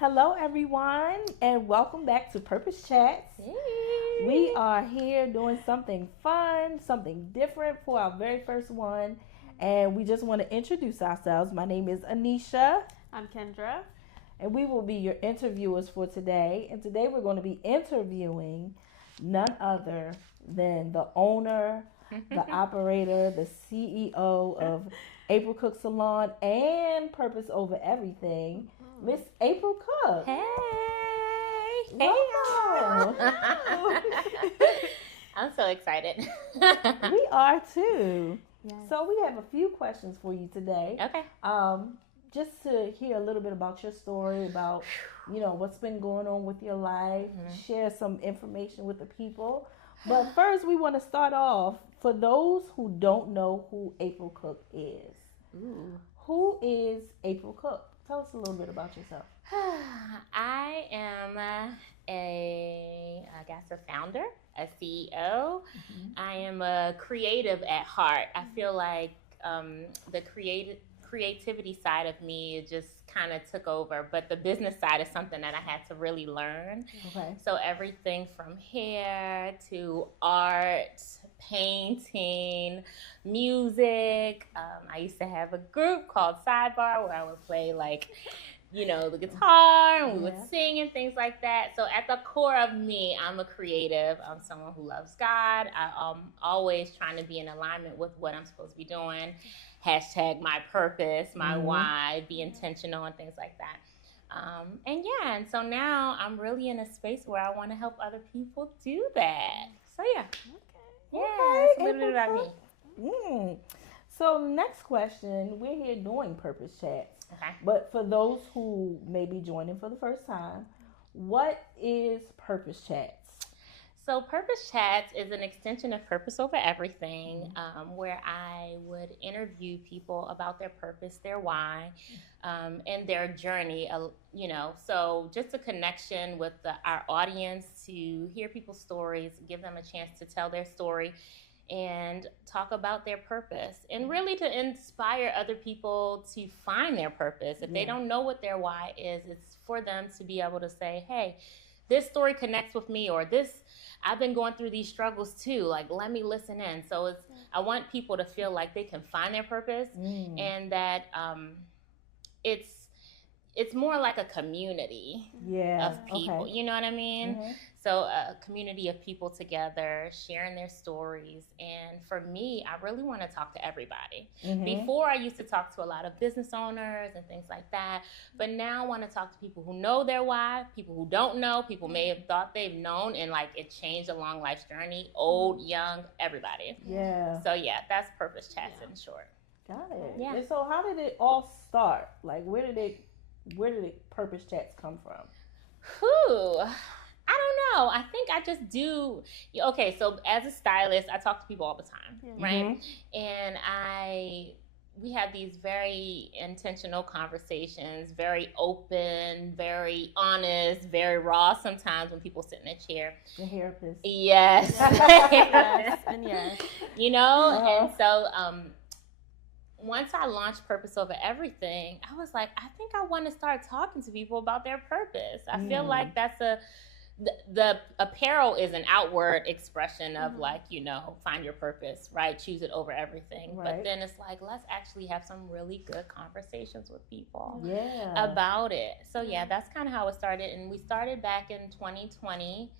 Hello, everyone, and welcome back to Purpose Chats. Hey. We are here doing something fun, something different for our very first one, and we just want to introduce ourselves. My name is Anisha. I'm Kendra. And we will be your interviewers for today. And today we're going to be interviewing none other than the owner, the operator, the CEO of April Cook Salon and Purpose Over Everything, Miss April Cook. Hey. Welcome. I'm so excited. We are too. Yes. So we have a few questions for you today. Okay. Just to hear a little bit about your story, about what's been going on with your life, share some information with the people. But first, we want to start off for those who don't know who April Cook is. Ooh. Who is April Cook? Tell us a little bit about yourself. I am a founder, a CEO. I am a creative at heart. I feel like the creativity side of me just kind of took over, but the business side is something that I had to really learn. Okay. So everything from hair to art, painting, music. I used to have a group called Sidebar where I would play the guitar and we would sing and things like that. So at the core of me, I'm a creative. I'm someone who loves God. I'm always trying to be in alignment with what I'm supposed to be doing. Hashtag my purpose, my why, be intentional and things like that. And so now I'm really in a space where I want to help other people do that. So yeah. That's a little bit about me. So next question, we're here doing Purpose Chats. Okay. But for those who may be joining for the first time, what is Purpose Chats? So Purpose Chats is an extension of Purpose Over Everything, where I would interview people about their purpose, their why, and their journey. So just a connection with our audience to hear people's stories, give them a chance to tell their story, and talk about their purpose, and really to inspire other people to find their purpose. If they don't know what their why is, it's for them to be able to say, hey, this story connects with me, or I've been going through these struggles too. Like, let me listen in. So I want people to feel like they can find their purpose, and that it's more like a community of people. Okay. You know what I mean? So a community of people together, sharing their stories. And for me, I really want to talk to everybody. Before, I used to talk to a lot of business owners and things like that. But now I want to talk to people who know their why, people who don't know, people may have thought they've known, and it changed along life's journey, old, young, everybody. Yeah. So that's Purpose Chats in short. Got it. Yeah. And so how did it all start? Like, where did the Purpose Chats come from? I don't know. I think I just do. Okay, so as a stylist, I talk to people all the time, right? And we have these very intentional conversations, very open, very honest, very raw sometimes when people sit in a chair. The therapist. Yes. Yes. And yes. And so once I launched Purpose Over Everything, I was like, I think I want to start talking to people about their purpose. I feel like that's the apparel is an outward expression of find your purpose, right? Choose it over everything. Right. But then it's like, let's actually have some really good conversations with people about it. So that's kind of how it started. And we started back in 2020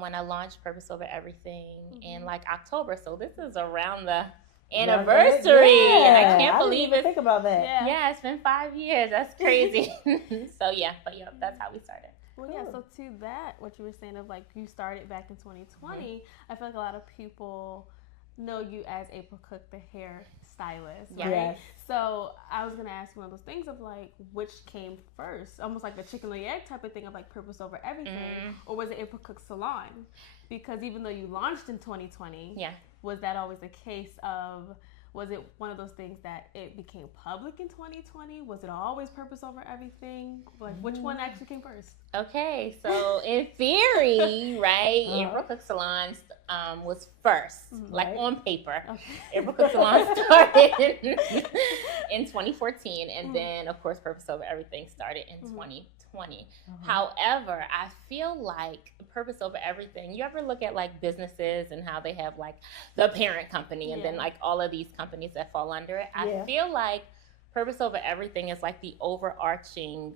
when I launched Purpose Over Everything in October. So this is around the anniversary, and I can't believe it. Think about that. Yeah, it's been 5 years. That's crazy. But that's how we started. Well, so to that, what you were saying of you started back in 2020, I feel like a lot of people know you as April Cook, the hair stylist, right? Yes. So I was going to ask you one of those things of which came first, almost like the chicken or the egg type of thing of Purpose Over Everything, or was it April Cook Salon? Because even though you launched in 2020, was that always the case of, was it one of those things that it became public in 2020? Was it always Purpose Over Everything? Which one actually came first? Okay, so in theory, right, April Cook Salon was first, on paper. Okay. April Cook Salon started in 2014, and then, of course, Purpose Over Everything started in 2020. 2020. However, I feel like purpose over everything. You ever look at like businesses and how they have like the parent company and then like all of these companies that fall under it? I feel like purpose over everything is like the overarching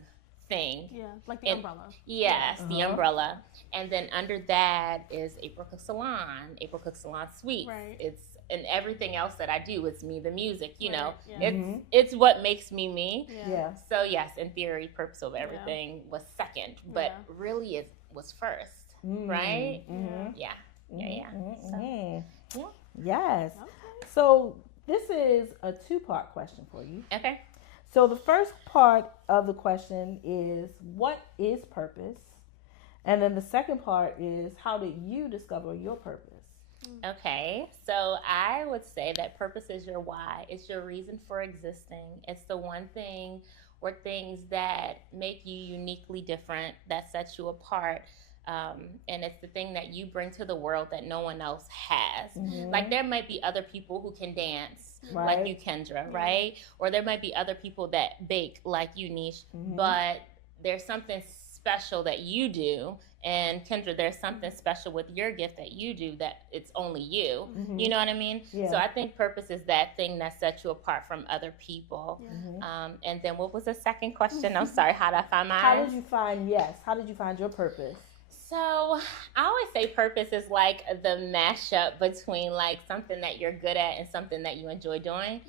thing. Yeah, like the umbrella. Yes, the umbrella. And then under that is April Cook Salon, April Cook Salon Suites. Right. It's and everything else that I do, it's me, the music, you know. Yeah. It's what makes me me. Yeah. So yes, in theory, purpose over everything was second, but really it was first, right? Yeah. So, Yes. Okay. So this is a 2-part question for you. Okay. So the first part of the question is, what is purpose? And then the second part is, how did you discover your purpose? Okay, so I would say that purpose is your why. It's your reason for existing. It's the one thing or things that make you uniquely different, that sets you apart. And it's the thing that you bring to the world that no one else has. Like there might be other people who can dance like you, Kendra, right? Or there might be other people that bake like you, Niche, but there's something special that you do. And Kendra, there's something special with your gift that you do that it's only you. You know what I mean? Yeah. So I think purpose is that thing that sets you apart from other people. And then what was the second question? I'm sorry, how did I find mine? How did you find your purpose? So I always say purpose is like the mashup between like something that you're good at and something that you enjoy doing.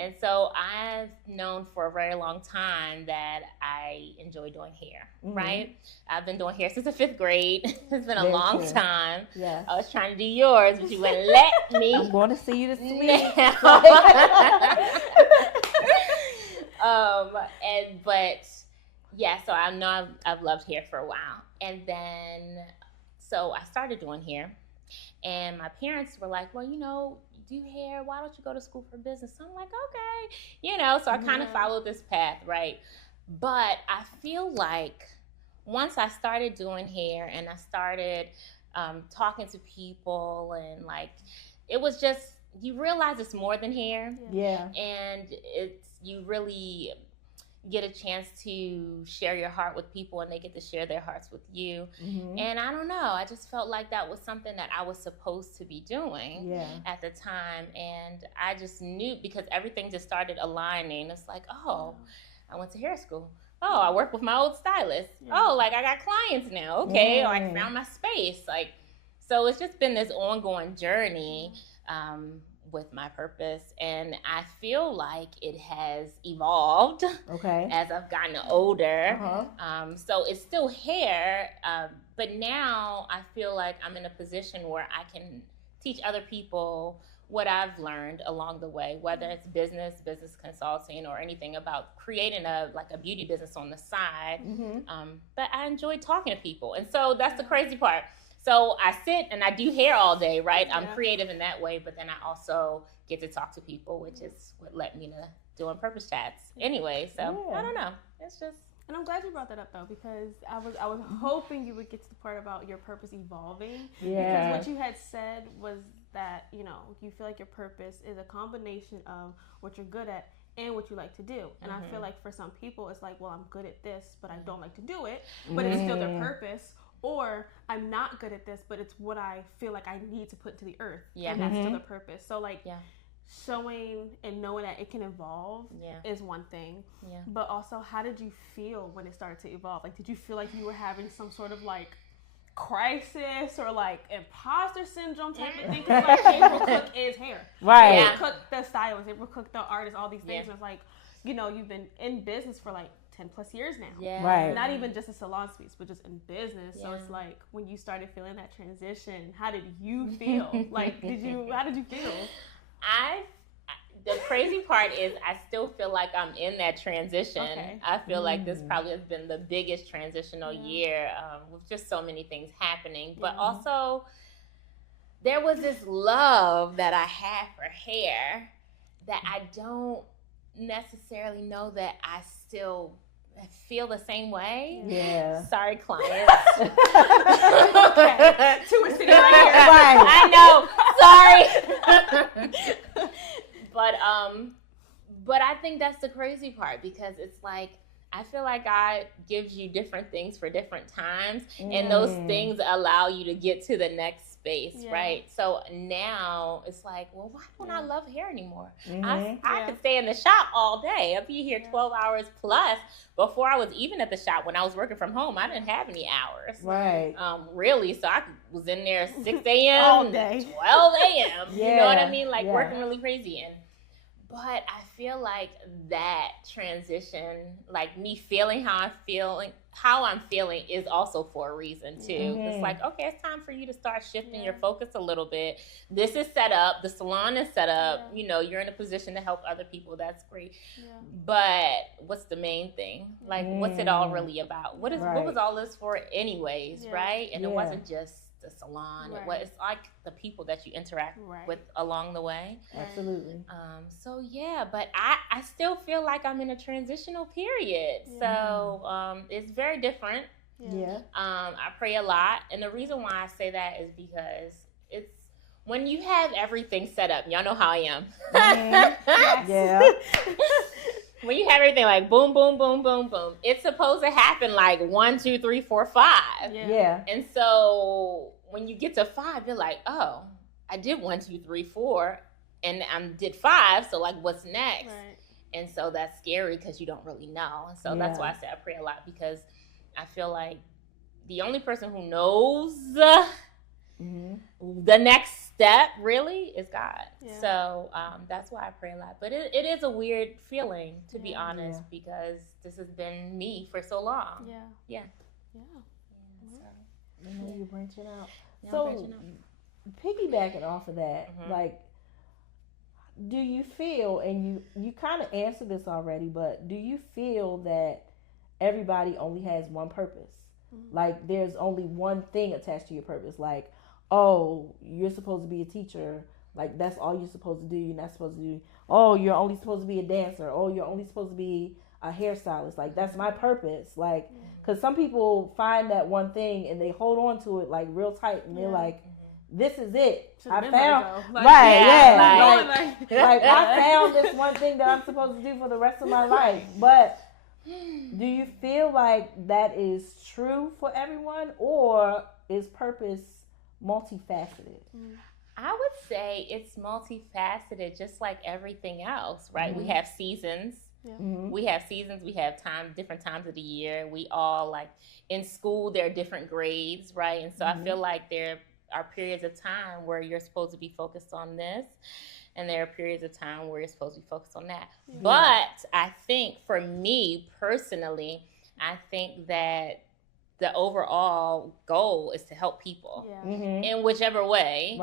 And so I've known for a very long time that I enjoy doing hair, right? I've been doing hair since the 5th grade. It's been a long time. Yeah. I was trying to do yours, but you wouldn't let me. I'm going to see you this week. So I know I've loved hair for a while. And then, so I started doing hair. And my parents were like, well, you know, you do hair. Why don't you go to school for business? So I'm like, okay. You know, so I kind of followed this path, right? But I feel like once I started doing hair and I started talking to people and like, it was just, you realize it's more than hair. Yeah. And you really get a chance to share your heart with people and they get to share their hearts with you. And I don't know, I just felt like that was something that I was supposed to be doing at the time. And I just knew, because everything just started aligning. It's like, oh, I went to hair school. Oh, I work with my old stylist. Oh, like I got clients now. Okay, or I found my space. Like, so it's just been this ongoing journey with my purpose, and I feel like it has evolved as I've gotten older. So it's still hair, but now I feel like I'm in a position where I can teach other people what I've learned along the way, whether it's business consulting, or anything about creating a beauty business on the side. But I enjoy talking to people, and so that's the crazy part. So I sit and I do hair all day, right? I'm creative in that way, but then I also get to talk to people, which is what led me to doing purpose chats anyway. So I don't know. It's just. And I'm glad you brought that up though, because I was hoping you would get to the part about your purpose evolving. Because what you had said was that, you know, you feel like your purpose is a combination of what you're good at and what you like to do. And I feel like for some people it's like, well, I'm good at this, but I don't like to do it, but it's still their purpose. Or I'm not good at this, but it's what I feel like I need to put to the earth. And that's still the purpose. So like showing and knowing that it can evolve is one thing. But also, how did you feel when it started to evolve? Like, did you feel like you were having some sort of like crisis or like imposter syndrome type of thing? Because like April Cook is hair. Right. April Cook the stylist, April Cook the artist, all these things. And it's like, you know, you've been in business for like 10 plus years now. Right. Not even just a salon space, but just in business. So it's like, when you started feeling that transition, how did you feel? Like, how did you feel? The crazy part is I still feel like I'm in that transition. I feel like this probably has been the biggest transitional year, with just so many things happening. But also, there was this love that I had for hair that I don't necessarily know that I still feel the same way. Sorry, clients. Two are sitting right here. I know. Sorry. But I think that's the crazy part, because it's like I feel like God gives you different things for different times, and those things allow you to get to the next space, right? So now it's like, well, why don't I love hair anymore? I could stay in the shop all day. I'd be here 12 hours plus. Before I was even at the shop, when I was working from home, I didn't have any hours. Right. Really. So I was in there 6 a.m. all day. 12 a.m. You know what I mean? Like working really crazy. But I feel like that transition, like me feeling how I'm feeling is also for a reason too. It's like, okay, it's time for you to start shifting your focus a little bit. This is set up. The salon is set up. You know, you're in a position to help other people. That's great. But what's the main thing? Like, what's it all really about? What was all this for anyways, right? And it wasn't just the salon. It's like the people that you interact with along the way. Absolutely. So yeah, but I still feel like I'm in a transitional period. So it's very different. I pray a lot, and the reason why I say that is because it's when you have everything set up. Y'all know how I am. When you have everything like boom, boom, boom, boom, boom, it's supposed to happen like 1, 2, 3, 4, 5. And so when you get to 5, you're like, oh, I did 1, 2, 3, 4, and I did 5. So like, what's next? And so that's scary because you don't really know. And so that's why I say I pray a lot, because I feel like the only person who knows the next step really is God. So that's why I pray a lot. But it is a weird feeling, to be honest, because this has been me for so long. So, you're branching out. So piggybacking off of that, like, do you feel, and you kind of answered this already, but do you feel that everybody only has one purpose? Like, there's only one thing attached to your purpose. Like, oh, you're supposed to be a teacher. Like, that's all you're supposed to do. You're not supposed to do. Oh, you're only supposed to be a dancer. Oh, you're only supposed to be a hairstylist. Like, that's my purpose. Like, because some people find that one thing and they hold on to it like real tight, and they're like, this is it. I found like I found this one thing that I'm supposed to do for the rest of my life. But do you feel like that is true for everyone, or is purpose multifaceted? I would say it's multifaceted, just like everything else, right? We have seasons. We have seasons. We have different times of the year. We all, like, in school, there are different grades, right? And so I feel like there are periods of time where you're supposed to be focused on this, and there are periods of time where you're supposed to be focused on that. But I think for me personally, I think that the overall goal is to help people in whichever way,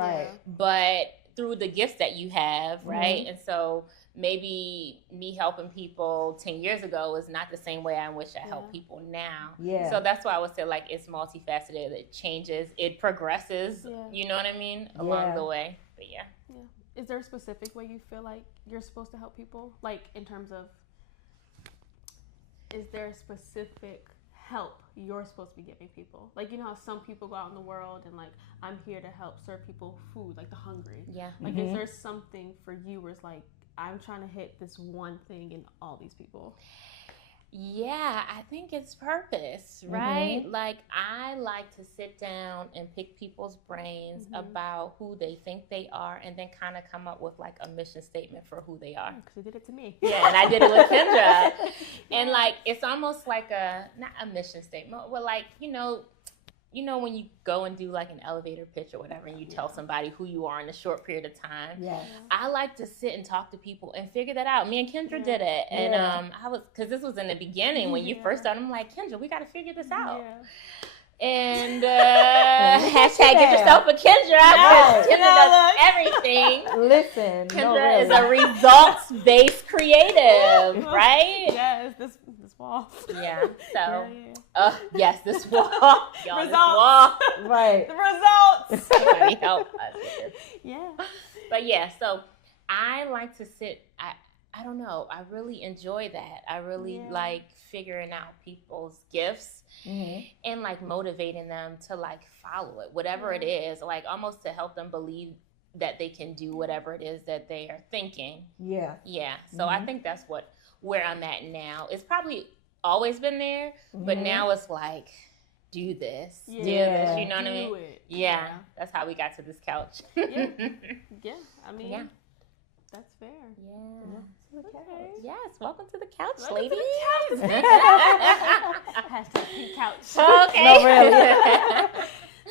but through the gifts that you have, right? And so maybe me helping people 10 years ago is not the same way I wish I help people now. So that's why I would say, like, it's multifaceted. It changes, it progresses, you know what I mean, along the way. But is there a specific way you feel like you're supposed to help people? Like, in terms of, is there a specific help you're supposed to be giving people? Like, you know how some people go out in the world and, like, I'm here to help serve people food, like the hungry. Like, is there something for you where it's like, I'm trying to hit this one thing in all these people? Yeah, I think it's purpose, right? Like, I like to sit down and pick people's brains about who they think they are, and then kind of come up with, like, a mission statement for who they are. Because you did it to me. Yeah, and I did it with Kendra. And, like, it's almost like not a mission statement, but, like, you know when you go and do, like, an elevator pitch or whatever, and you tell somebody who you are in a short period of time. I like to sit and talk to people and figure that out. Me and Kendra did it. And because this was in the beginning when you first started, I'm like, Kendra, we got to figure this out. And hashtag get yourself a Kendra. Kendra does everything. Listen, Kendra is a results-based creative, right? Yes, this wall. So yes, this wall. Y'all, results. This wall. Right. The results. Somebody help us with this. But so I like to sit. I don't know. I really enjoy that. I really like figuring out people's gifts and, like, motivating them to, like, follow it, whatever it is, like, almost to help them believe that they can do whatever it is that they are thinking. So I think that's where I'm at now. It's probably always been there, but now it's like, do this, do this. You know what I mean? Yeah, that's how we got to this couch. Yeah. I mean, that's fair. Yeah. Okay. Yes, welcome to the couch, Welcome ladies. to the couch. Hashtag pink couch. Okay. No, really.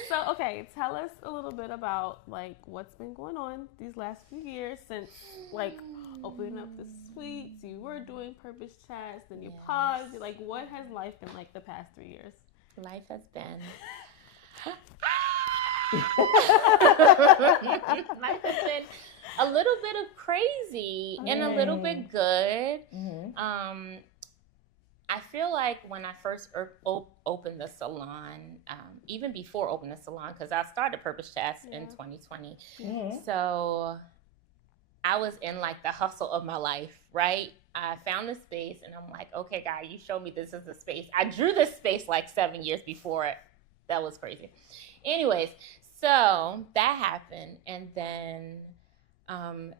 So, okay, tell us a little bit about like what's been going on these last few years since like opening up the suites. You were doing purpose chats, then you paused. Like, what has life been like the past 3 years? Life has been. Life has been a little bit of crazy and a little bit good. I feel like when I first opened the salon, even before opening the salon, because I started Purpose Chats in 2020. So I was in like the hustle of my life, right? I found this space and I'm like, okay, God, you showed me this is the space. I drew this space like 7 years before it. That was crazy. Anyways, so that happened. And then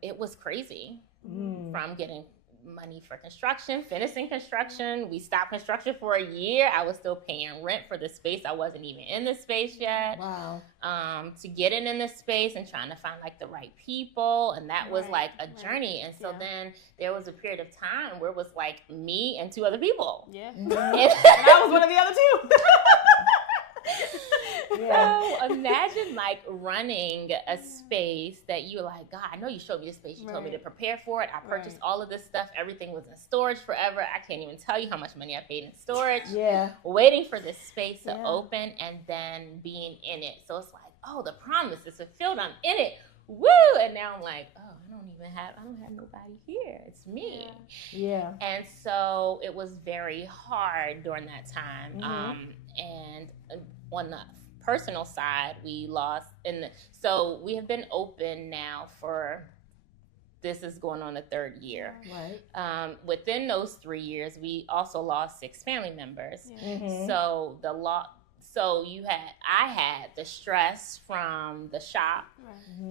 it was crazy from getting money for construction, finishing construction. We stopped construction for a year. I was still paying rent for the space. I wasn't even in the space yet. Wow. To get in this space and trying to find like the right people. And that was like a journey. And so then there was a period of time where it was like me and 2 other people. Yeah. And I was one of the other 2. So imagine like running a space that you're like, God, I know you showed me this space. You told me to prepare for it. I purchased all of this stuff. Everything was in storage forever. I can't even tell you how much money I paid in storage. Waiting for this space to open and then being in it. So it's like, oh, the promise is fulfilled. I'm in it. Woo! And now I'm like, oh, I don't have nobody here. It's me. And so it was very hard during that time. And on the personal side, we lost, so we have been open now for, this is going on the 3rd year. Right. Within those 3 years, we also lost 6 family members. So I had the stress from the shop,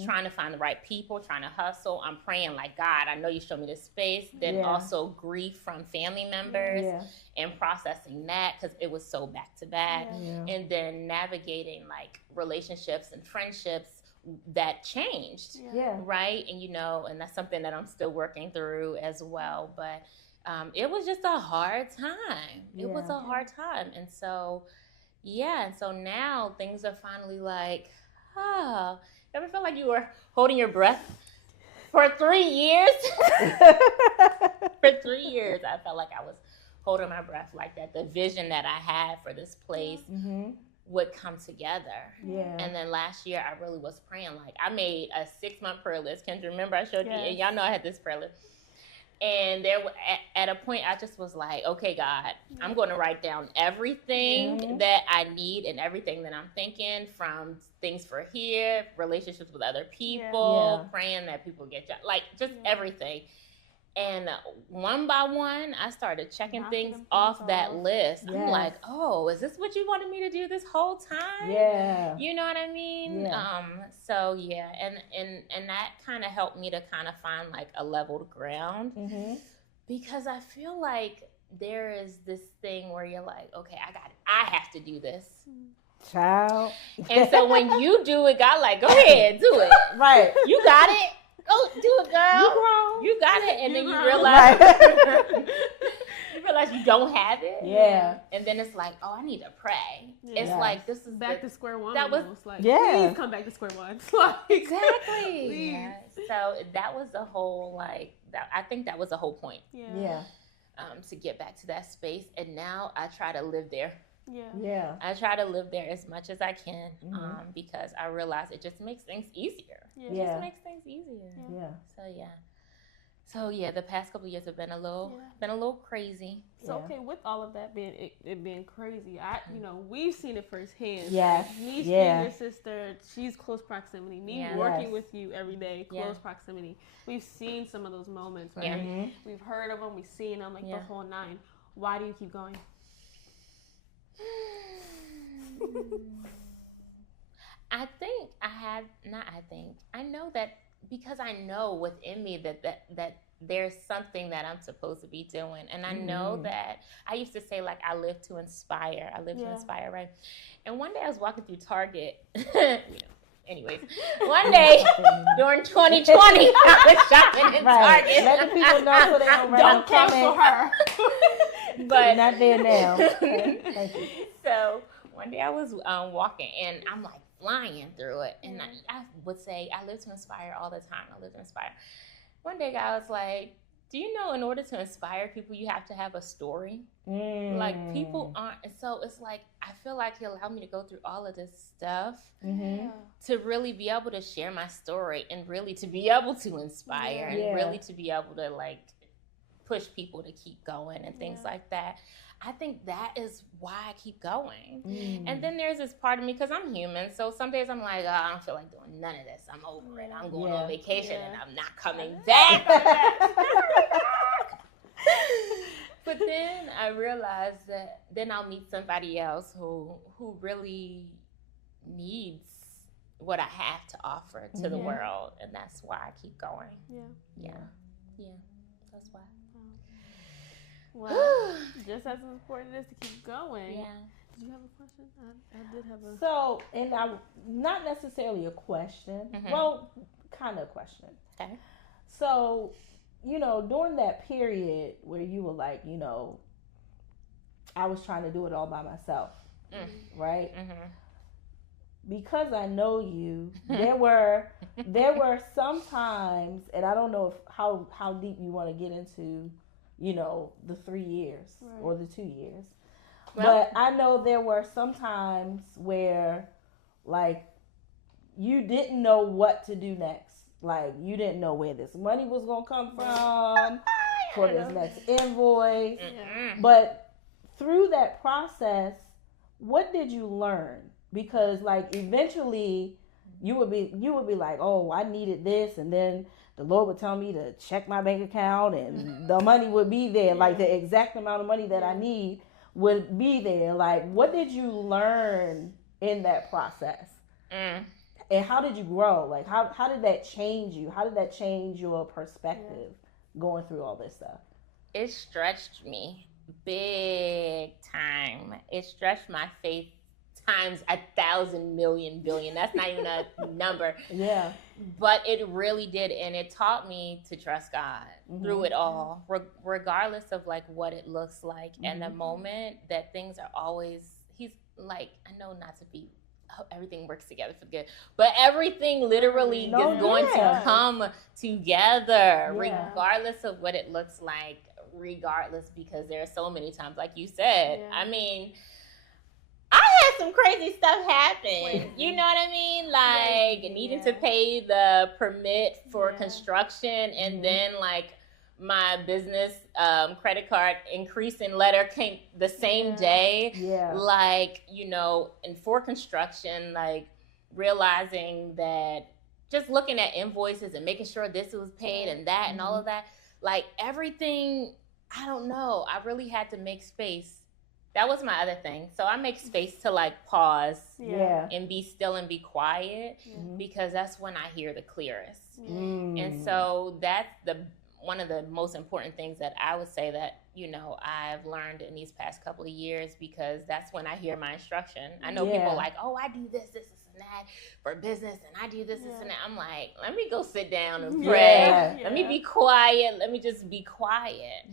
trying to find the right people, trying to hustle. I'm praying like, God, I know you showed me this space. Then also grief from family members and processing that because it was so back to back. And then navigating like relationships and friendships that changed, right? And and that's something that I'm still working through as well. But it was just a hard time. It was a hard time. And so and so now things are finally like, you ever feel like you were holding your breath for 3 years? For 3 years, I felt like I was holding my breath like that. The vision that I had for this place would come together. And then last year, I really was praying. Like, I made a 6-month prayer list. Can you remember I showed you? And y'all know I had this prayer list. And there, at a point, I just was like, okay, God, I'm going to write down everything that I need and everything that I'm thinking, from things for here, relationships with other people, praying that people get jobs, like just everything. And one by one, I started checking things off that list. I'm like, oh, is this what you wanted me to do this whole time? You know what I mean? So and that kind of helped me to kind of find like a leveled ground, because I feel like there is this thing where you're like, okay, I have to do this. Child. And so when you do it, God like, go ahead, do it. Right. You got it. Go do it, girl. You got it. And then you realize you realize you don't have it. And then it's like, oh, I need to pray. It's like, this is back to square one. That was like, please come back to square one. Like, exactly. So that was the whole I think that was the whole point. To get back to that space, and now I try to live there. I try to live there as much as I can, because I realize it just makes things easier. It just makes things easier. So the past couple of years have been a little crazy. So okay, with all of that being crazy, we've seen it firsthand. Me seeing your sister, she's close proximity. Me working with you every day, close proximity. We've seen some of those moments, right? We've heard of them, we've seen them, like the whole 9. Why do you keep going? I know that because I know within me that there's something that I'm supposed to be doing. And I know that I used to say, like, I live to inspire. I live to inspire, right? And one day I was walking through Target. Anyways, one day during 2020, I was shopping in Target. Let the people know so they don't cancel her. But not there now. Okay. Thank you. So one day I was walking, and I'm like flying through it. And I would say, I live to inspire all the time. I live to inspire. One day, I was like, do you know in order to inspire people, you have to have a story? Like, people aren't. So it's like, I feel like he allowed me to go through all of this stuff to really be able to share my story and really to be able to inspire and really to be able to, like, push people to keep going and things like that. I think that is why I keep going. And then there's this part of me, because I'm human, so some days I'm like, oh, I don't feel like doing none of this. I'm over it. I'm going on vacation and I'm not coming back. But then I realized that then I'll meet somebody else who really needs what I have to offer to the world, and that's why I keep going. Yeah. That's why. Well, just as important as to keep going. Yeah. Did you have a question? I did have a. So, and I not necessarily a question. Well, kind of a question. Okay. So, you know, during that period where you were like, you know, I was trying to do it all by myself, right? Because I know you, there were some times, and I don't know how deep you want to get into, you know, the 3 years or the 2 years. Well, but I know there were some times where, like, you didn't know what to do next. Like, you didn't know where this money was going to come from for this next invoice. But through that process, what did you learn? Because, like, eventually you would be like, oh, I needed this, and then the Lord would tell me to check my bank account, and the money would be there. Like, the exact amount of money that I need would be there. Like, what did you learn in that process? And how did you grow? Like, how did that change you? How did that change your perspective going through all this stuff? It stretched me big time. It stretched my faith times 1,000 million billion. That's not even a number. Yeah. But it really did, and it taught me to trust God through it all, regardless of, like, what it looks like. And the moment that things are always, he's like, I know not to be, everything works together for good, but everything literally is going to come together, regardless of what it looks like, regardless, because there are so many times, like you said, I mean, I had some crazy stuff happen. You know what I mean? Like, needing to pay the permit for construction, and then, like, my business credit card increasing letter came the same day. Like, you know, and for construction, like, realizing that just looking at invoices and making sure this was paid and that and all of that, like, everything, I don't know. I really had to make space. That was my other thing. So I make space to, like, pause and be still and be quiet because that's when I hear the clearest. And so that's one of the most important things that I would say that, you know, I've learned in these past couple of years, because that's when I hear my instruction. I know people are like, oh, I do this, and that for business, and I do this, and that. I'm like, let me go sit down and pray. Let me be quiet. Let me just be quiet.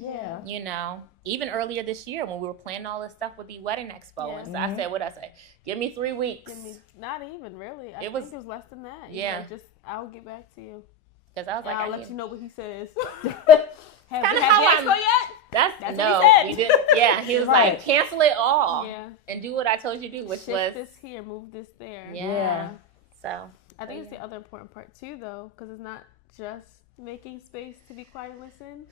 You know, even earlier this year when we were planning all this stuff with the wedding expo, and so I said, what I say? Give me 3 weeks. Not even really. I think it was less than that. Like, just, I'll get back to you. Because I was like, I'll let you know what he says. Have kind of how I expo yet? That's no, what he said. We did. Yeah, he was like, cancel it all. And do what I told you to do, which was this here, move this there. So I think it's the other important part too, though, because it's not just making space to be quiet and listen.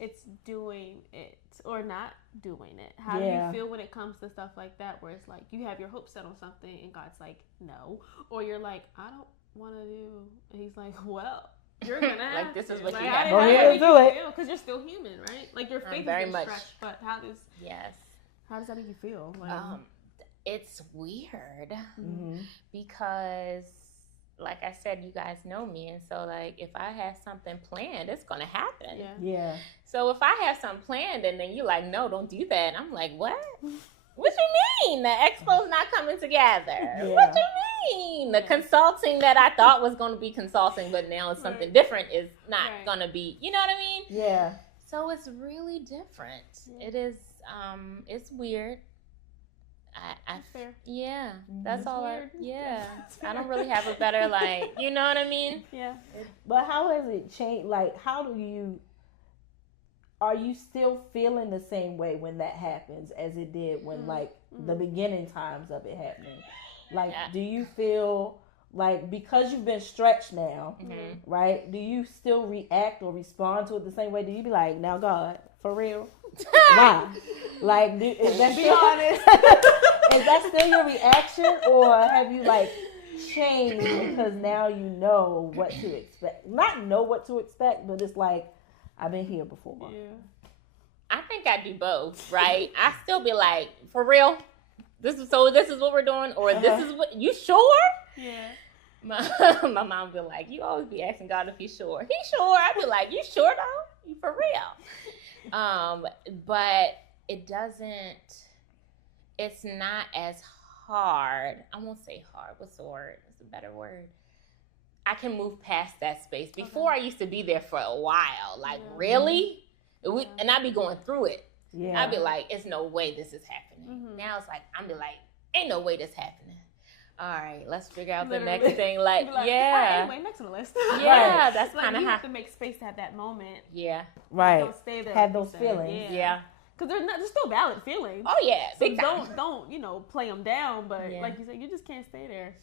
It's doing it or not doing it. How do you feel when it comes to stuff like that, where it's like you have your hopes set on something and God's like, no, or you're like, I don't want to do, and He's like, well, you're gonna have like, this is what like, you got. Go ahead and do it, because you're still human, right? Like, your faith very is much stretched, but how does that make you feel? Like, it's weird because like I said, you guys know me, and so like if I have something planned, it's gonna happen. Yeah. So if I have something planned and then you like, no, don't do that, I'm like, what? What you mean? The expo's not coming together? Yeah. What you mean? The consulting that I thought was going to be consulting, but now it's something different is not going to be. You know what I mean? Yeah. So it's really different. Yeah. It is. It's weird. That's fair. Yeah, that's It's all. weird. I don't really have a better like. You know what I mean? Yeah. But how has it changed? Like, are you still feeling the same way when that happens as it did when like the beginning times of it happening? Like, do you feel like, because you've been stretched now, right? Do you still react or respond to it the same way? Do you be like, now God, for real? Why? Like, is that Be honest. Is that still your reaction, or have you like changed because now you know what to expect? Not know what to expect, but it's like, I've been here before. Yeah. I think I do both, right? I still be like, for real? This is what we're doing? Or this is what, you sure? Yeah. My mom be like, you always be asking God if he's sure. He sure. I be like, you sure though? You for real? But it doesn't, it's not as hard. I won't say hard. What's the word? It's a better word. I can move past that space. Before I used to be there for a while. Like, really? And I'd be going through it. Yeah. I'd be like, it's no way this is happening. Now it's like, I'm be like, ain't no way this happening. All right, let's figure out the next thing. Like, yeah. Anyway, next on the list. Yeah, that's like, kind of you how. have to make space to have that moment. Yeah. Right. Don't stay there. Have like those you said. feelings. Yeah. Because they're still valid feelings. Oh, yeah. So Big time. don't play them down. But Yeah. like you said, you just can't stay there.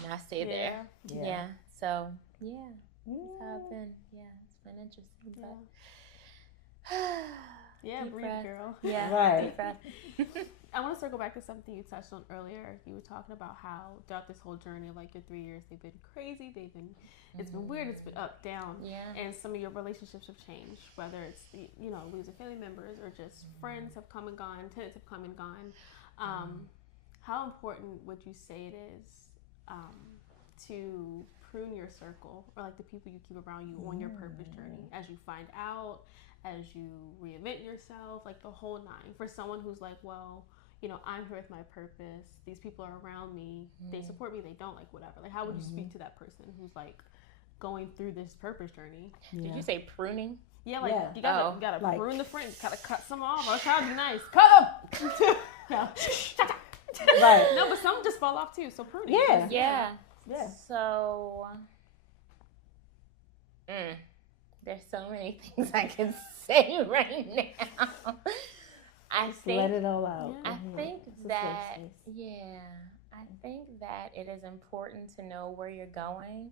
Cannot stay there. Yeah. Yeah. So, yeah. That's how it's been. Yeah, it's been interesting. But Yeah, Deep breathe, breath. girl. Yeah. Right. Deep breath. I want to circle back to something you touched on earlier. You were talking about how throughout this whole journey of like your 3 years, they've been crazy. It's been weird. It's been up, down. Yeah. And some of your relationships have changed, whether it's losing family members or just friends have come and gone, tenants have come and gone. How important would you say it is to prune your circle, or like the people you keep around you on your purpose journey, as you find out, as you reinvent yourself, like the whole nine? For someone who's like, well, I'm here with my purpose. These people are around me. They support me. They don't, like, whatever. Like, how would you speak to that person who's like going through this purpose journey? Yeah. Did you say pruning? Yeah, like Yeah. you gotta like, prune the friends. Gotta cut some off. I was trying to be nice. Cut them. No. Right. No, but some just fall off too. So pruning. Yeah. Yeah. Yeah. So, there's so many things I can say right now. I think Let it all out. I Mhm. think It's a safe that, space. yeah, I think that it is important to know where you're going,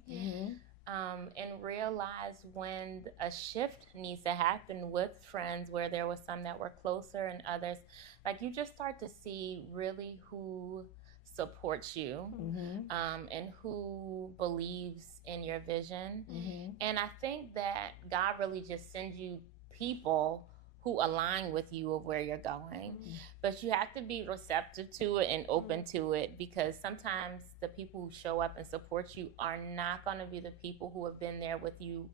and realize when a shift needs to happen with friends, where there was some that were closer and others. Like, you just start to see really who supports you, and who believes in your vision. And I think that God really just sends you people who align with you of where you're going. But you have to be receptive to it and open to it, because sometimes the people who show up and support you are not going to be the people who have been there with you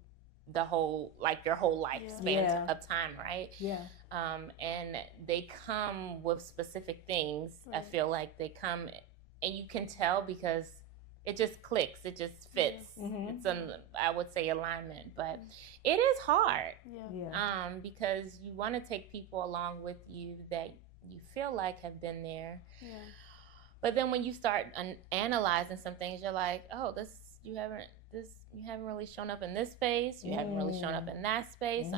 the whole, like, your whole lifespan of time, right? Yeah. And they come with specific things. I feel like they come, and you can tell because it just clicks. It just fits. It's I would say, alignment, but it is hard. Yeah. Because you want to take people along with you that you feel like have been there. Yeah. But then when you start analyzing some things, you're like, oh, you haven't really shown up in this space. You haven't really shown up in that space.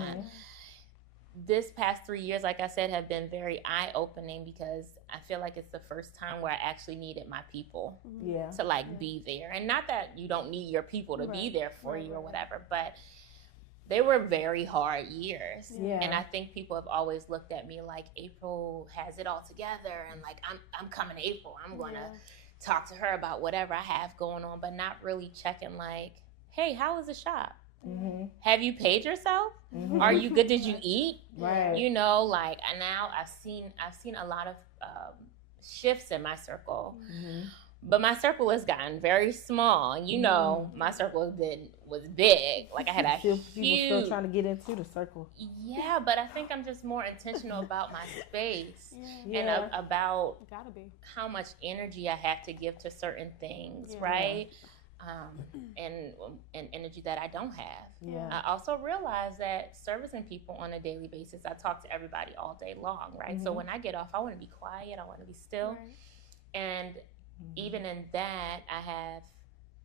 This past 3 years, like I said, have been very eye-opening, because I feel like it's the first time where I actually needed my people to be there. And not that you don't need your people to be there for you or whatever, but they were very hard years. And I think people have always looked at me like, April has it all together, and like, I'm coming to April. I'm going to talk to her about whatever I have going on, but not really checking like, hey, how was the shop? Have you paid yourself? Are you good? Did you eat? Right. Like, and now I've seen a lot of shifts in my circle But my circle has gotten very small. And you know, my circle was big. Like I had a People huge... still trying to get into the circle. Yeah, but I think I'm just more intentional about my space Yeah. and about Gotta be. how much energy I have to give to certain things, right? And energy that I don't have. Yeah. I also realize that servicing people on a daily basis, I talk to everybody all day long, right? So when I get off, I want to be quiet. I want to be still. Right. And even in that, I have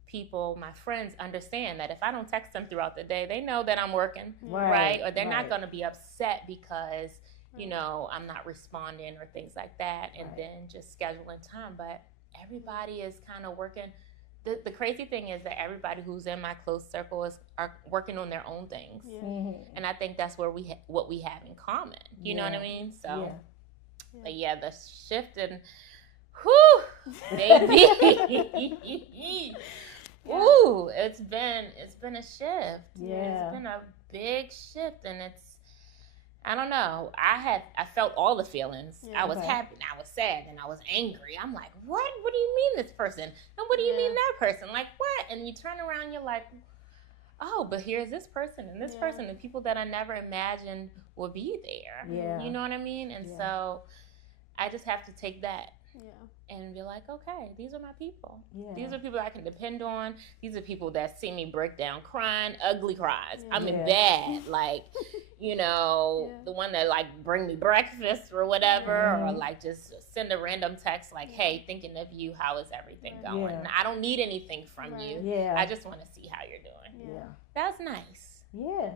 people, my friends, understand that if I don't text them throughout the day, they know that I'm working, right? Or they're not going to be upset because, you know, I'm not responding or things like that. And then just scheduling time. But everybody is kind of working. The crazy thing is that everybody who's in my close circle are working on their own things. And I think that's where what we have in common. You know what I mean? So, but yeah, the shift in... Whew, baby. Ooh, it's been a shift. Yeah. It's been a big shift, and I don't know. I felt all the feelings. I was happy, and I was sad, and I was angry. I'm like, what? What do you mean this person? And what do you mean that person? Like what? And you turn around, you're like, oh, but here's this person and this person and people that I never imagined would be there. Yeah. You know what I mean? And so I just have to take that. And be like, okay, these are my people. These are people I can depend on. These are people that see me break down crying, ugly cries. I mean, bad. Like, you know, the one that like bring me breakfast or whatever, or like just send a random text like, hey, thinking of you, how is everything going? I don't need anything from you. I just want to see how you're doing. That's nice. Yeah.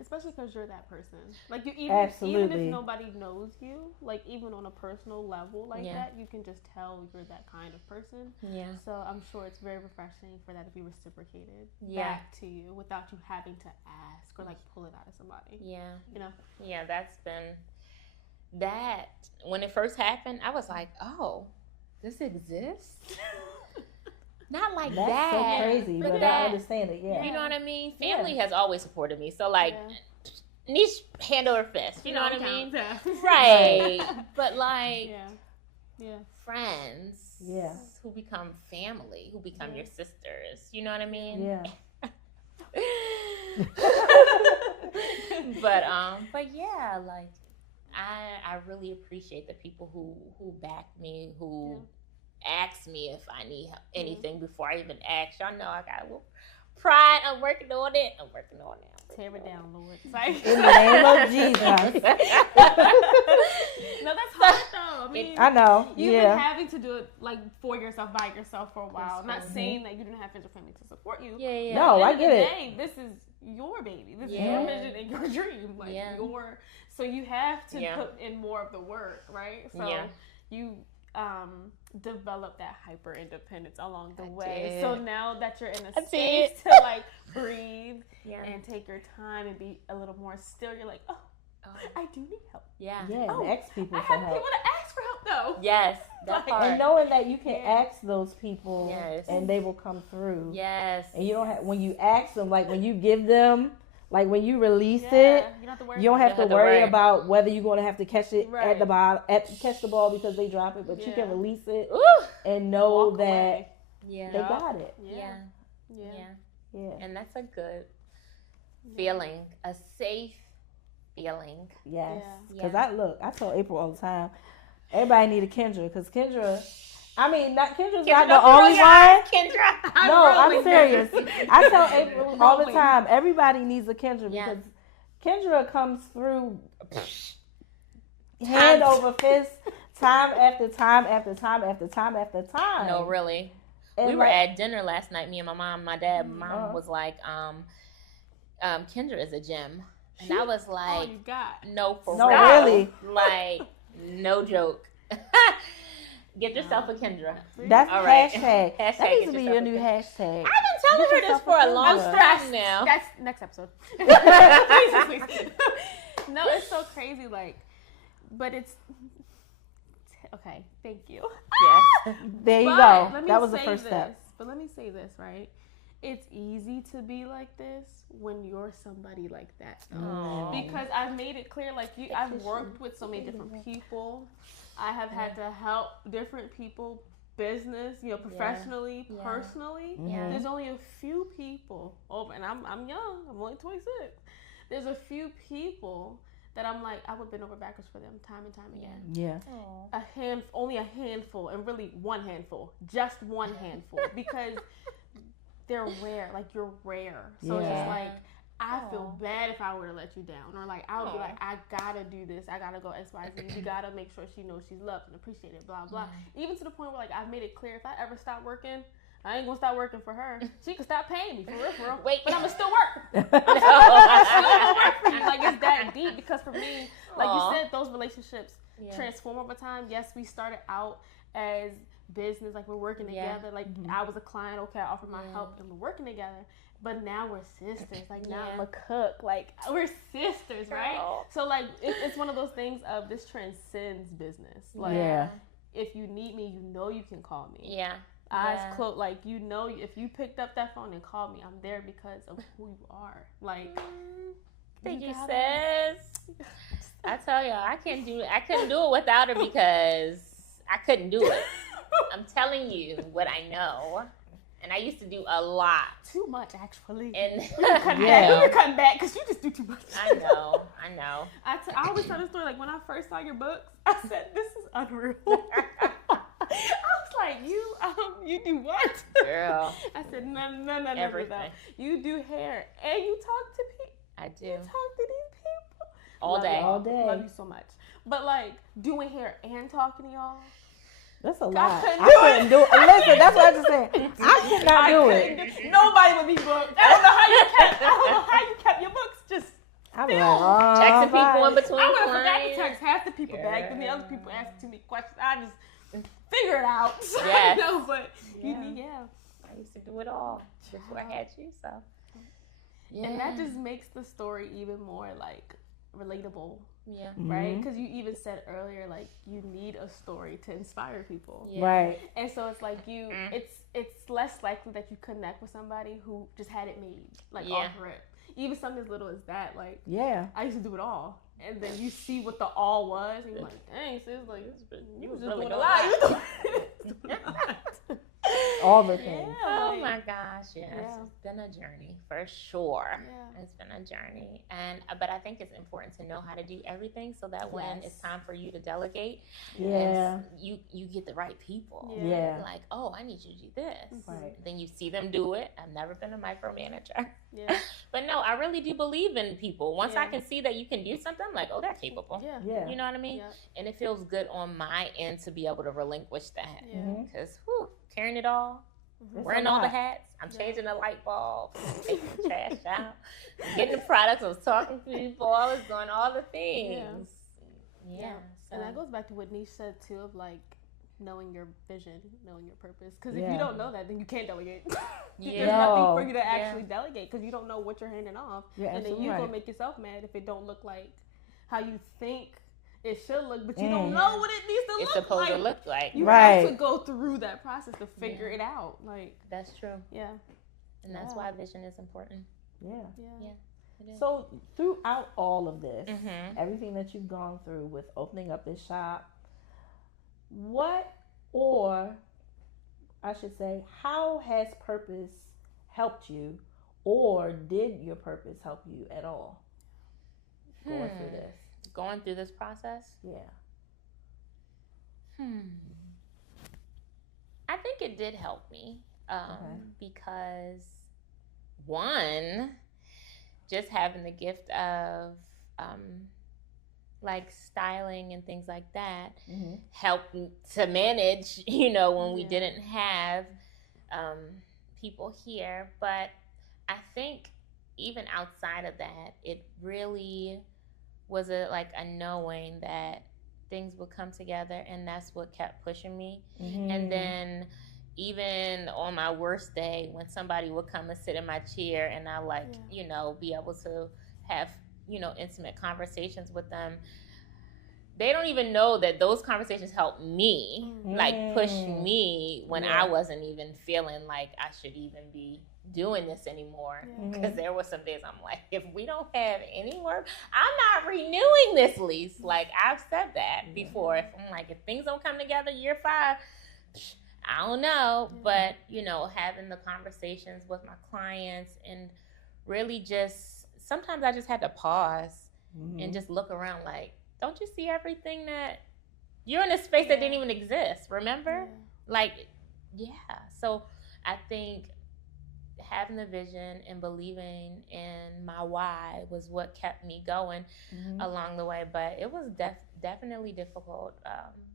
Especially because you're that person. Like you, even if nobody knows you, like even on a personal level like that, you can just tell you're that kind of person. So I'm sure it's very refreshing for that to be reciprocated back to you without you having to ask or like pull it out of somebody. You know. Yeah, that's been that. When it first happened, I was like, oh, this exists. Not like that's that. That's so crazy, but I understand it. You know what I mean? Family has always supported me. So like, niche hand over fist. You know what I mean? Right. But like, friends. Who become family, who become your sisters. You know what I mean? But yeah, like I really appreciate the people who back me, who ask me if I need anything before I even ask. Y'all know I got a little pride. I'm working on it. Tear it down, Lord. In the name of Jesus. No, that's hard though. I mean, I know. You've been having to do it like for yourself, by yourself for a while. I'm not saying that you didn't have friends or family to support you. No, I get it. Day, this is your baby. This is your vision and your dream. Like so you have to put in more of the work, right? So you develop that hyper independence along the way. So now that you're in a space to like breathe and take your time and be a little more still, you're like, oh, I do need help. Ask people I for have help. people to ask for help though. That part. And knowing that you can ask those people and they will come through. And you don't have, when you ask them, like when you give them, like when you release it, you don't have to worry about whether you're going to have to catch it at the ball, catch the ball because they drop it, but you can release it and know that they got it. And that's a good feeling, a safe feeling. Yes. Because I tell April all the time, everybody need a Kendra, because Kendra's not the only one. Kendra. I'm serious. I tell April all the time, everybody needs a Kendra because Kendra comes through hand over fist, time after time after time after time after time. No, really. And we were at dinner last night, me and my mom, my dad. Mom was like, Kendra is a gem. And I was like, no, for real. Really? Like, no joke. Get yourself a Kendra. That's all right. Hashtag. That needs to be your new hashtag. I've been telling her this for a long time now. That's next episode. Please. No, it's so crazy. Like, but it's okay. Thank you. Yes. There you go. That was the first step. But let me say this, right? It's easy to be like this when you're somebody like that, though. Because I've made it clear, like I've worked with so many different people. I have had to help different people business, professionally, personally, there's only a few people and I'm young, I'm only 26. There's a few people that I'm like, I would bend over backwards for them time and time again. Yeah. Only a handful, and really one handful, just one handful, because they're rare. Like, you're rare. So it's just like, I feel bad if I were to let you down, or like I would be like, I gotta do this, I gotta go XYZ. You gotta make sure she knows she's loved and appreciated, blah blah. Even to the point where like I've made it clear, if I ever stop working, I ain't gonna stop working for her. She can stop paying me, for real. Wait, but I'ma still work. I'm still gonna work for you. Like, it's that deep, because for me, like you said, those relationships transform over time. Yes, we started out as business, like we're working together. Like I was a client, okay, I offered my help, and we're working together. But now we're sisters. Like, now I'm a cook. Like, we're sisters, right? So, like, it's one of those things of this transcends business. Like, if you need me, you can call me. Yeah. Eyes closed. Like, if you picked up that phone and called me, I'm there because of who you are. Like, thank you, sis. I tell y'all, I couldn't do it without her, because I couldn't do it. I'm telling you what I know. And I used to do a lot. Too much, actually. And you're cutting back because you just do too much. I know. I always tell the story, like, when I first saw your books, I said, this is unreal. I was like, you do what? Girl. I said, no. Everything. You do hair and you talk to people. I do. You talk to these people. All day. Love you so much. But, like, doing hair and talking to y'all. That's a lot. I couldn't do it. Listen, that's what I just said. I could not do it. Nobody would be booked. I don't know how you kept your books. Just I was like, texting people in between. I would have forgot to text half the people back, and the other people asking too many questions. I just figure it out. Yes. No, but I used to do it all before I had you, so. Yeah. And that just makes the story even more like relatable. Yeah. Right? Because you even said earlier, like, you need a story to inspire people. Yeah. Right. And so it's like it's less likely that you connect with somebody who just had it made, like, off rip. Even something as little as that, like, I used to do it all. And then you see what the all was, and you're like, dang, sis, like, you was just really doing a lot. You was doing a lot. All the things. Oh my gosh, yes. It's been a journey for sure. Yeah. It's been a journey. But I think it's important to know how to do everything, so that when it's time for you to delegate, you get the right people. Yeah. Like, oh, I need you to do this. Right. Then you see them do it. I've never been a micromanager. Yeah. But no, I really do believe in people. Once I can see that you can do something, I'm like, oh, they're capable. Yeah. You know what I mean? Yeah. And it feels good on my end to be able to relinquish that. Because, carrying it all, wearing all the hats, I'm changing the light bulbs, taking the trash out, getting the products, I was talking to people, I was doing all the things. Yeah. So. And that goes back to what Niche said too, of like knowing your vision, knowing your purpose. Because if you don't know that, then you can't delegate. There's nothing for you to actually delegate, because you don't know what you're handing off. And then you're going to make yourself mad if it don't look like how you think it should look, but you don't know what it needs to look like. It's supposed to look like. You have to go through that process to figure it out. Like, that's true. Yeah. And that's why vision is important. Yeah. It is. So throughout all of this, everything that you've gone through with opening up this shop, how has purpose helped you, or did your purpose help you at all going through this? Going through this process? Yeah. I think it did help me because, one, just having the gift of like styling and things like that helped to manage, when we didn't have people here. But I think even outside of that, it really was a knowing that things would come together, and that's what kept pushing me. And then even on my worst day, when somebody would come and sit in my chair and I be able to have, intimate conversations with them, they don't even know that those conversations helped me, push me when I wasn't even feeling like I should even be doing this anymore. Because there were some days I'm like, if we don't have any work, I'm not renewing this lease. Like, I've said that before. If I'm like, if things don't come together year 5, I don't know, but having the conversations with my clients and really just sometimes I just had to pause and just look around like, don't you see everything that you're in a space that didn't even exist, remember? So I think having the vision and believing in my why was what kept me going along the way. But it was definitely difficult.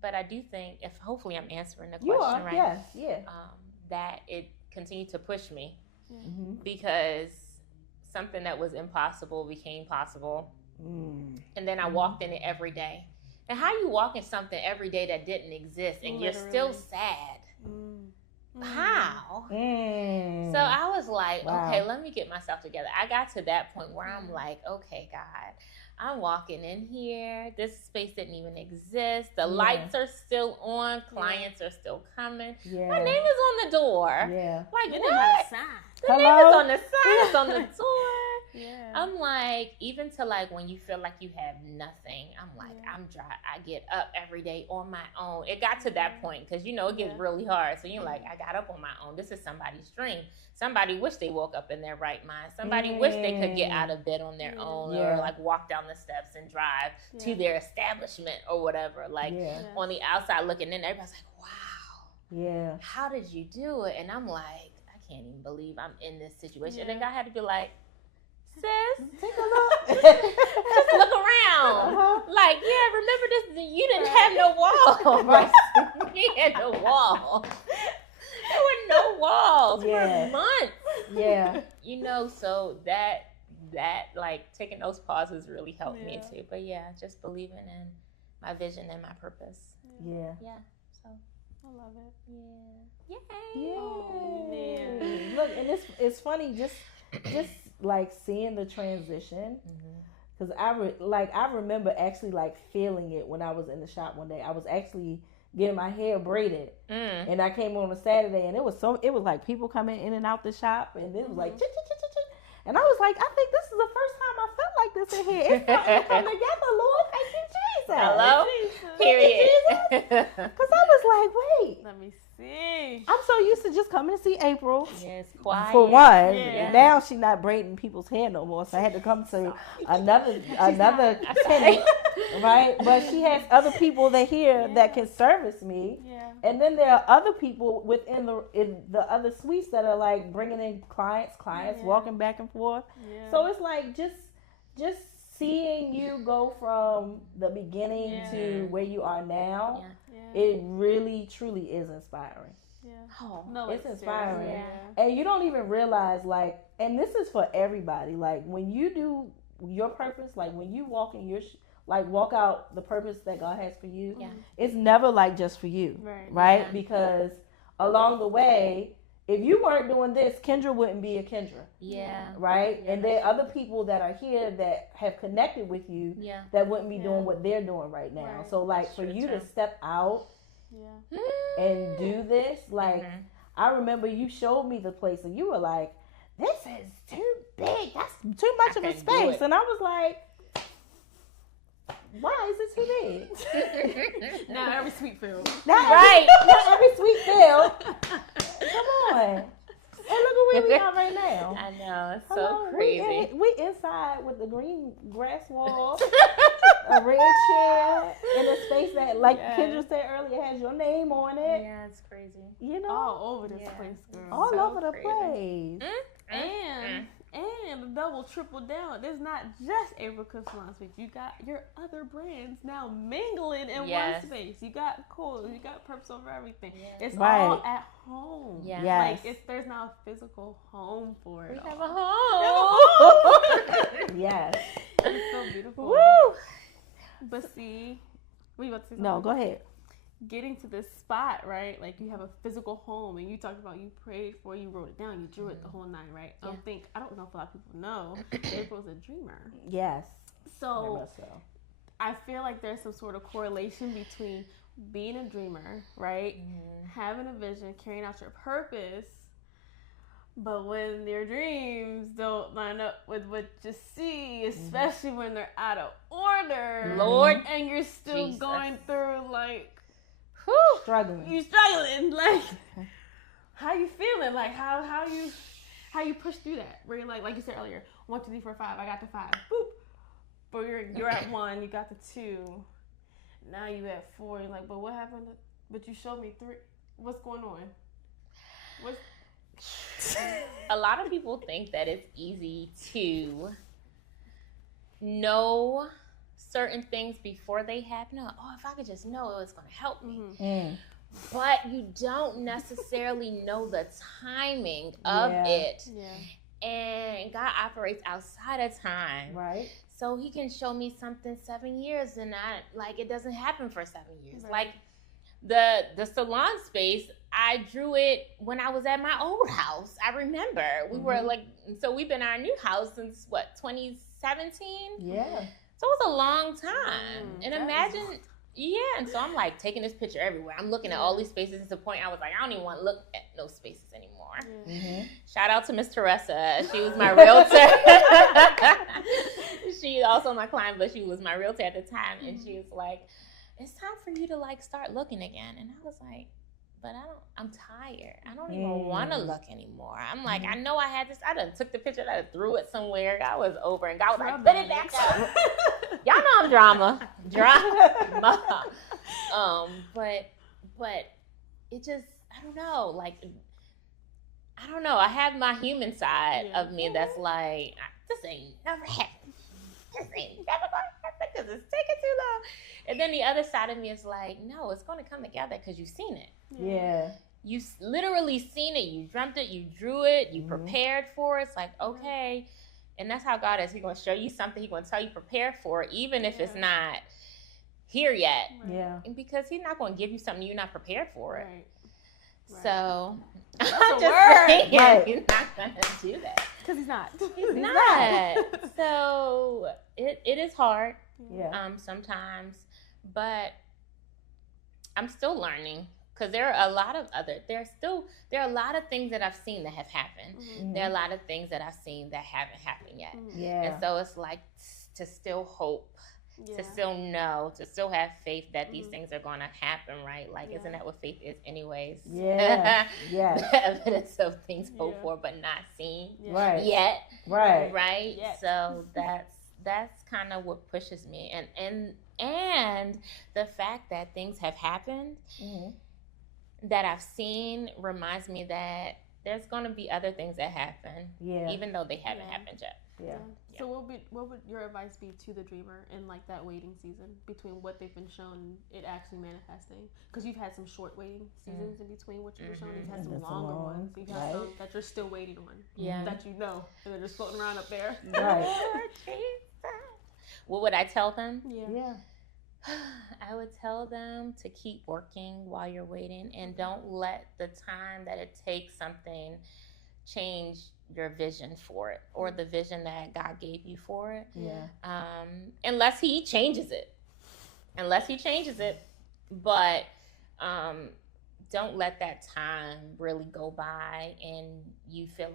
But I do think, if hopefully I'm answering the question right, yes, yeah, that it continued to push me because something that was impossible became possible. And then I walked in it every day. And how you walk in something every day that didn't exist and you're still sad? How? So I was like, okay, let me get myself together. I got to that point where I'm like, okay, God, I'm walking in here. This space didn't even exist. The lights are still on. Clients are still coming. My name is on the door. Like, your what? The name is on the sign. It's on the door. I'm like, even to like when you feel like you have nothing, I'm like, I'm dry. I get up every day on my own. It got to that point because it gets really hard. So you're like, I got up on my own. This is somebody's dream. Somebody wish they woke up in their right mind. Somebody wish they could get out of bed on their own or like walk down the steps and drive to their establishment or whatever. Like on the outside looking in, everybody's like, wow. How did you do it? And I'm like, I can't even believe I'm in this situation. And then God had to be like, sis, take a look. Just look around. Like, remember this? You didn't have no wall. Right? You had no wall. There were no walls for months. So that like taking those pauses really helped me too. But just believing in my vision and my purpose. So I love it. Yay. Oh, man. Look, and it's funny just like seeing the transition, because I remember actually like feeling it when I was in the shop one day. I was actually getting my hair braided, and I came on a Saturday, and it was like people coming in and out the shop, and it was like, and I was like, I think this is the first time I felt like this in here. It's starting to come together, Lord. Thank you, Jesus. Hello. Period. Because I was like, wait. Let me see. I'm so used to just coming to see April. Yes, quiet. For one, now she's not braiding people's hair no more, so I had to come to another tenant, right? But she has other people that can service me, and then there are other people within the other suites that are like bringing in clients walking back and forth. So it's like just seeing you go from the beginning to where you are now. It really, truly is inspiring. It's inspiring. And you don't even realize, like, and this is for everybody, like, when you do your purpose, like, when you walk in walk out the purpose that God has for you, it's never, like, just for you, right? Because along the way, if you weren't doing this, Kendra wouldn't be a Kendra. Right? And there are other people that are here that have connected with you that wouldn't be doing what they're doing right now. So, like, for you to step out and do this, like, I remember you showed me the place and you were like, this is too big. That's too much of a space. And I was like, why is it too big? Not every suite filled. Not every suite filled. Come on. And look at where we are right now. I know. It's so crazy. We inside with the green grass wall, a red chair, in a space that, like Kendra said earlier, has your name on it. Yeah, it's crazy. All over this place, girl. All over the place. And the double, triple down. There's not just April Cook Salon Suite. You got your other brands now mingling in one space. You got Kohl's. You got Purpose Over Everything. It's all at home. Like, there's now a physical home for it. We have a home. Yes. It's so beautiful. Woo! But see, what you about to say? No, go ahead. Getting to this spot, right? Like, you have a physical home, and you talked about you prayed for, you wrote it down, you drew it the whole nine, right? I don't know if a lot of people know, April's a dreamer. Yes. So I feel like there's some sort of correlation between being a dreamer, right? Having a vision, carrying out your purpose, but when your dreams don't line up with what you see, especially when they're out of order, Lord, and you're still going through, like, Whew, Struggling. you struggling. Like, how you feeling? Like, how you push through that? Where you're like you said earlier, 1, 2, 3, 4, 5. I got the 5. Boop. But you're at 1. You got the 2. Now you at 4. You're like, but what happened? But you showed me 3. What's going on? A lot of people think that it's easy to know certain things before they happen. Oh, if I could just know, it was going to help me. Mm. But you don't necessarily know the timing of it. Yeah. And God operates outside of time. Right. So he can show me something 7 years and it doesn't happen for 7 years. Right. Like the salon space, I drew it when I was at my old house. I remember we were so we've been in our new house since 2017? Yeah. So it was a long time. And imagine, and so I'm like taking this picture everywhere. I'm looking at all these spaces. At the point I was like, I don't even want to look at those spaces anymore. Mm-hmm. Shout out to Miss Teresa. She was my realtor. She also my client, but she was my realtor at the time. And she was like, it's time for you to start looking again. And I was like, but I'm tired. I don't even want to look anymore. I'm like, I know I had this. I done took the picture, I threw it somewhere. God was over and God was like, put it back up. Y'all know I'm drama. But it just, I don't know. I don't know. I have my human side of me that's like, this ain't never happened. This ain't never going to happen because it's taking too long. And then the other side of me is like, no, it's going to come together because you've seen it. Yeah. You literally seen it. You dreamt it. You drew it. You prepared for it. It's like, okay. And that's how God is. He's going to show you something. He's going to tell you prepare for it, even if it's not here yet. Yeah. And because he's not going to give you something you're not prepared for it. Right. So That's I'm a just word. saying, Right. he's not going to do that. Because he's not. He's not. So it is hard Yeah. sometimes, but I'm still learning because there are a lot of things that I've seen that have happened. Mm-hmm. There are a lot of things that I've seen that haven't happened yet. Yeah. And so it's like to still hope, to still know, to still have faith that these things are going to happen, right? Like, isn't that what faith is anyways? Yeah. Yeah. The evidence of things hoped for but not seen Right. yet. Right. Right? Yet. So that's kind of what pushes me. And the fact that things have happened that I've seen reminds me that there's going to be other things that happen, even though they haven't happened yet. Yeah. So what would your advice be to the dreamer in that waiting season between what they've been shown and it actually manifesting? Because you've had some short waiting seasons in between what you've been shown. You've had some longer ones. You've had some that you're still waiting on. Yeah. That and they're just floating around up there. Right. What would I tell them? Yeah. I would tell them to keep working while you're waiting and don't let the time that it takes something change your vision for it or the vision that God gave you for it. Yeah. Unless he changes it. But don't let that time really go by and you feel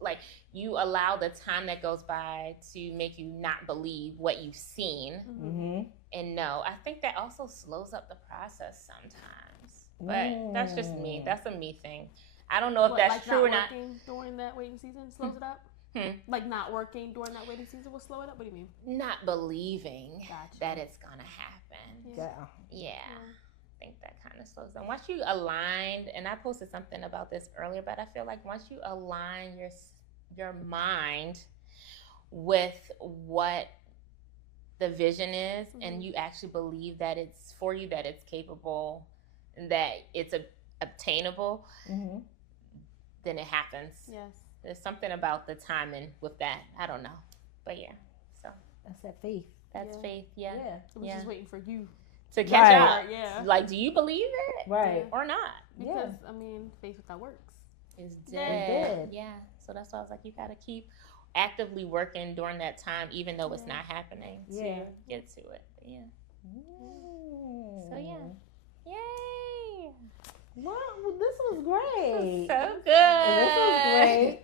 like you allow the time that goes by to make you not believe what you've seen. Mm-hmm. And no, I think that also slows up the process sometimes. But that's just me. That's a me thing. I don't know if that's true or not. During that waiting season slows it up? Like not working during that waiting season will slow it up? What do you mean? Not believing Gotcha. that it's going to happen. Yeah. I think that kind of slows down. Once you aligned, and I posted something about this earlier, but I feel like once you align your mind with what the vision is and you actually believe that it's for you, that it's capable, that it's obtainable, then it happens. Yes. There's something about the timing with that. I don't know. But yeah. So That's that faith. that's faith. Yeah. We're just waiting for you to catch Right. up. Yeah. Like, do you believe it? Right. Or not? Because faith without works. It's dead. dead. Yeah. So that's why I was like, you gotta keep actively working during that time, even though it's not happening, to get to it. But yeah. So yeah. Yay! Well, this was great. So good. This was great.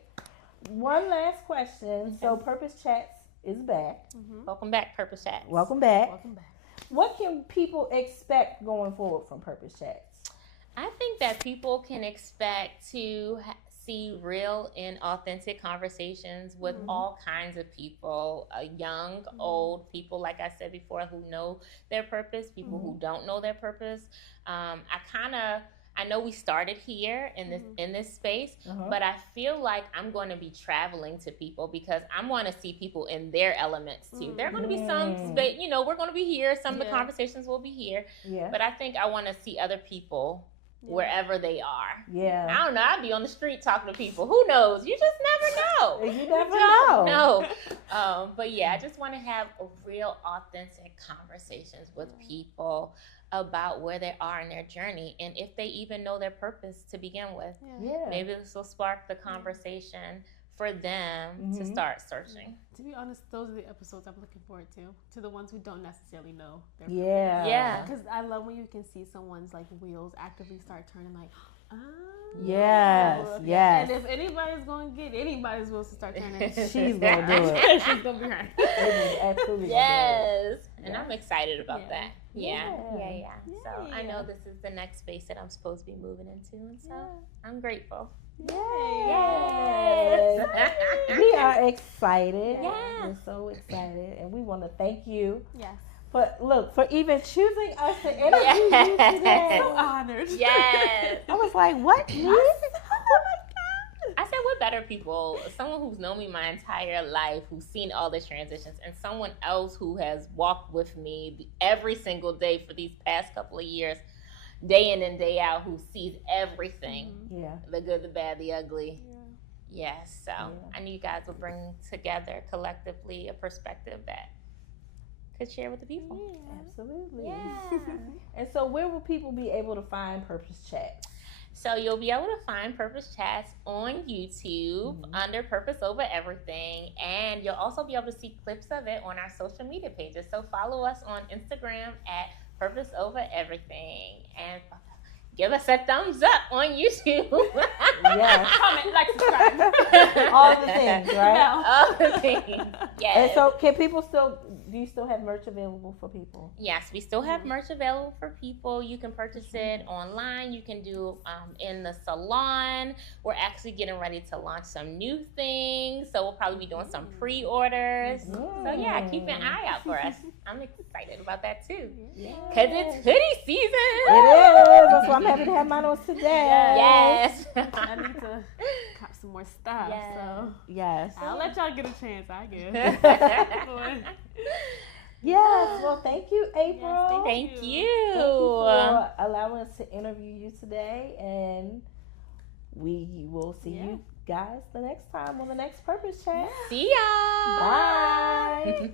One last question. So Purpose Chats is back. Welcome back, Purpose Chats. Welcome back. Welcome back. What can people expect going forward from Purpose Chats? I think that people can expect to see real and authentic conversations with all kinds of people, young, old, people, like I said before, who know their purpose, people who don't know their purpose. I know we started here in this space, but I feel like I'm going to be traveling to people because I want to see people in their elements too. There are going to be some, we're going to be here. Some of the conversations will be here, but I think I want to see other people wherever they are. Yeah. I don't know. I'd be on the street talking to people. Who knows? You just never know. You never know. But yeah, I just want to have real, authentic conversations with people about where they are in their journey and if they even know their purpose to begin with. Yeah. Maybe this will spark the conversation for them to start searching. To be honest, those are the episodes I'm looking forward to the ones who don't necessarily know their purpose. Yeah. Because I love when you can see someone's like wheels actively start turning, like, Yes. And if anybody's going to get anybody's wheels to start turning, she's going to do it. She's going to be right. Absolutely. Yes. And I'm excited about that. Yeah. So I know this is the next space that I'm supposed to be moving into. And so I'm grateful. Yes. We are excited. Yes. We're so excited. And we want to thank you. Yes. For even choosing us to interview you today. So honored. Yes. I was like, what? Me? Oh my God. I said, what better people? Someone who's known me my entire life, who's seen all the transitions, and someone else who has walked with me every single day for these past couple of years, day in and day out, who sees everything. Yeah. The good, the bad, the ugly. Yes. So I knew you guys would bring together collectively a perspective that could share with the people. Absolutely. Yeah. And so where will people be able to find Purpose Chat? So you'll be able to find Purpose Chats on YouTube under Purpose Over Everything. And you'll also be able to see clips of it on our social media pages. So follow us on Instagram at Purpose Over Everything. And give us a thumbs up on YouTube. Yes. Comment, like, subscribe. All the things, right? All the things. Yes. And so do you still have merch available for people? Yes, we still have merch available for people. You can purchase it online. You can do in the salon. We're actually getting ready to launch some new things. So we'll probably be doing some pre-orders. So yeah, keep an eye out for us. I'm excited about that too. Because it's hoodie season. It is. That's why I'm happy to have mine on today. Yes. I need to cop some more stuff. Yes. So Yes. I'll let y'all get a chance, I guess. Yes. Well, thank you, April. Thank you. Thank you for allowing us to interview you today. And we will see you guys the next time on the next Purpose Chat. See y'all. Bye.